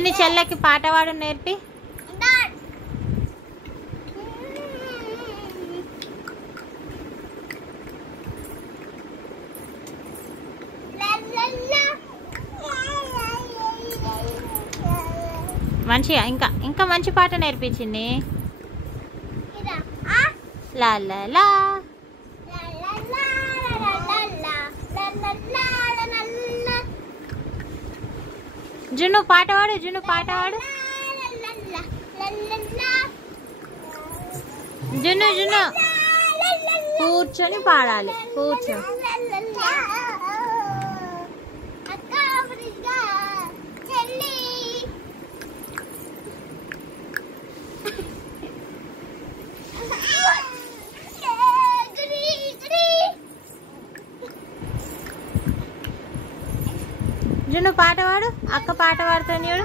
చిన్ని చెల్లెకి పాట పాడు నేర్పి. మంచిగా ఇంకా ఇంకా మంచి పాట నేర్పించింది. లా లా లా జున్ను పాట పాడు. జున్ను పాట పాడు. జున్ను జున్ను కూర్చొని పాడాలి. కూర్చో. జున్ను పాట పాడు. అక్క పాట పాడుతుంది చూడు.